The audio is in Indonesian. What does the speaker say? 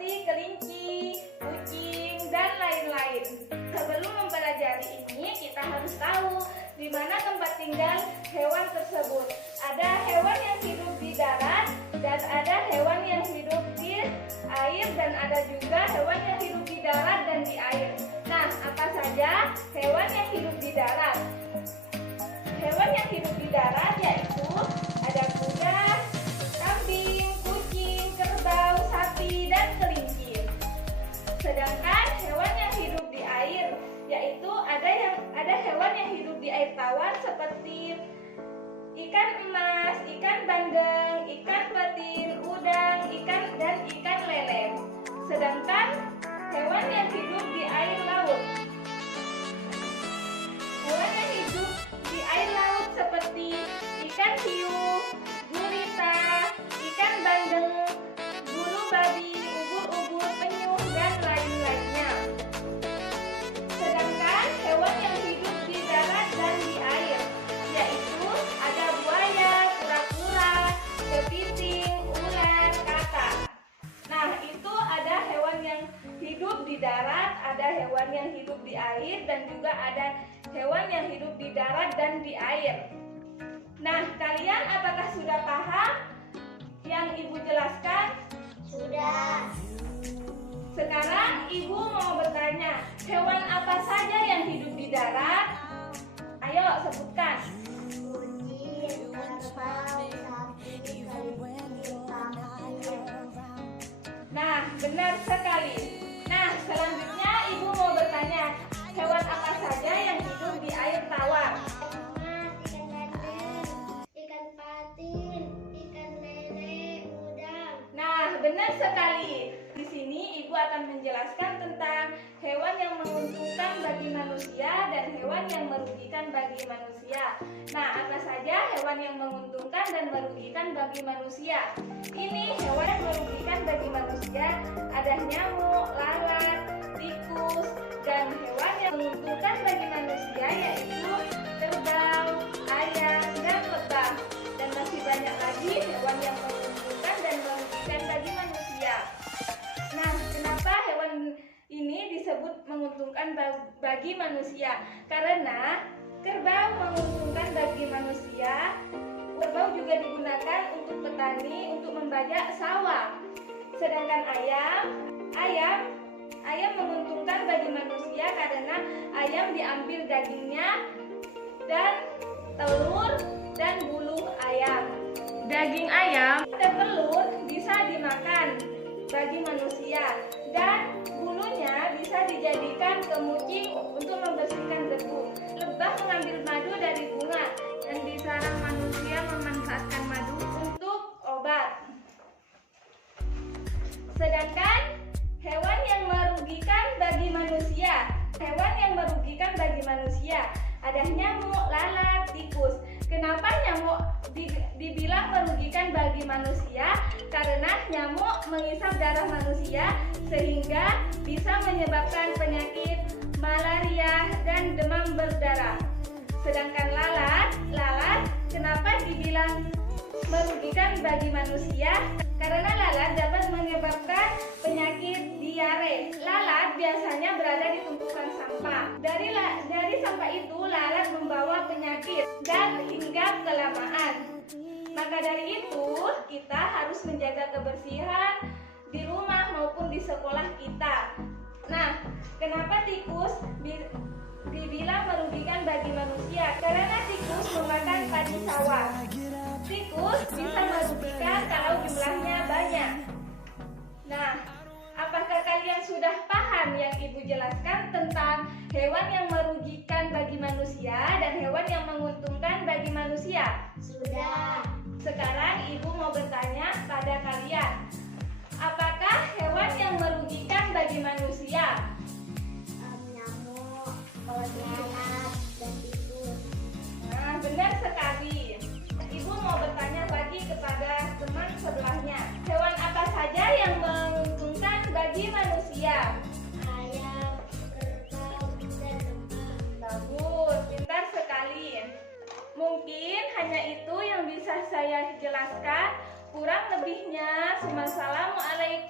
seperti kelinci, kucing, dan lain-lain. Sebelum mempelajari ini, kita harus tahu di mana tempat tinggal hewan tersebut. Ada hewan yang hidup di darat, dan ada hewan yang hidup di air, dan ada juga hewan yang hidup di darat dan di air. Nah, apa saja hewan yang hidup di darat? Hewan yang hidup di darat yaitu ada kuda, kambing, kucing, kerbau, sapi, dan kelinci. Sedangkan hewan yang hidup di air yaitu ada hewan yang hidup di air tawar seperti ikan emas, ikan bandeng, ikan patin, udang, ikan lele. Sedangkan hewan yang hidup di air laut. Hewan yang hidup di air laut seperti ikan hiu, gurita, ikan bandeng, bulu babi, ubur-ubur, penyu, dan lain-lainnya. Sedangkan hewan yang hidup di darat dan di air yaitu ada buaya, kura-kura, kepiting, ular, katak. Nah, itu ada hewan yang hidup di darat, ada hewan yang hidup di air, dan juga ada hewan yang hidup di darat dan di air. Nah, kalian apakah sudah paham yang Ibu jelaskan? Sudah. Sekarang Ibu mau bertanya, hewan apa saja yang hidup di darat? Ayo sebutkan. Kucing, kerbau, sapi, kelinci, kambing. Nah, benar sekali. Nah, selanjutnya Ibu mau bertanya, hewan apa saja yang hidup di air tawar? Ikan bandeng, ikan patin, ikan lele, udang. Nah, benar sekali. Di sini Ibu akan menjelaskan tentang hewan yang menguntungkan bagi manusia dan hewan yang merugikan bagi manusia. Nah, apa saja hewan yang menguntungkan dan merugikan bagi manusia? Ini hewan yang merugikan bagi manusia ada nyamuk, lalat, tikus, dan hewan yang menguntungkan bagi manusia yaitu kerbau, ayam, dan lebah. Dan masih banyak lagi hewan yang menguntungkan dan merugikan bagi manusia. Nah, kenapa hewan ini disebut menguntungkan bagi manusia? Karena kerbau menguntungkan bagi manusia. Kerbau juga digunakan untuk petani untuk membajak sawah. Sedangkan ayam menguntungkan bagi manusia karena ayam diambil dagingnya dan telur dan bulu ayam. Daging ayam dan telur bisa dimakan bagi manusia dan bulunya bisa dijadikan kemucing untuk membersihkan debu. Lebah mengambil madu dari bunga dan di sarang manusia memanfaatkan madu untuk obat. Sedangkan hewan yang merugikan bagi manusia ada nyamuk, lalat, tikus. Kenapa nyamuk dibilang merugikan bagi manusia? Karena nyamuk mengisap darah manusia sehingga bisa menyebabkan penyakit malaria dan demam berdarah. Sedangkan lalat kenapa dibilang merugikan bagi manusia? Karena lalat dapat menyebabkan penyakit diare. Lalat biasanya berada di tumpukan sampah. Dari sampah itu lalat membawa penyakit dan hingga kelamaan. Maka dari itu kita harus menjaga kebersihan di rumah maupun di sekolah kita. Nah, kenapa tikus dibilang merugikan bagi manusia? Karena tikus memakan padi sawah. Tikus bisa merugikan kalau jumlahnya banyak. Nah, apakah kalian sudah paham yang Ibu jelaskan tentang hewan yang merugikan bagi manusia dan hewan yang menguntungkan bagi manusia? Sudah. Sekarang Ibu mau bertanya pada kalian, apakah hewan yang merugikan bagi manusia? Nyamuk, lalat, dan tikus. Nah, benar sekali. Ibu mau bertanya lagi kepada teman sebelahnya, hewan apa saja yang menguntungkan bagi manusia? Ayam, kerbau, dan lebah. Bagus, pintar sekali. Mungkin hanya itu yang bisa saya jelaskan. Kurang lebihnya, wassalamualaikum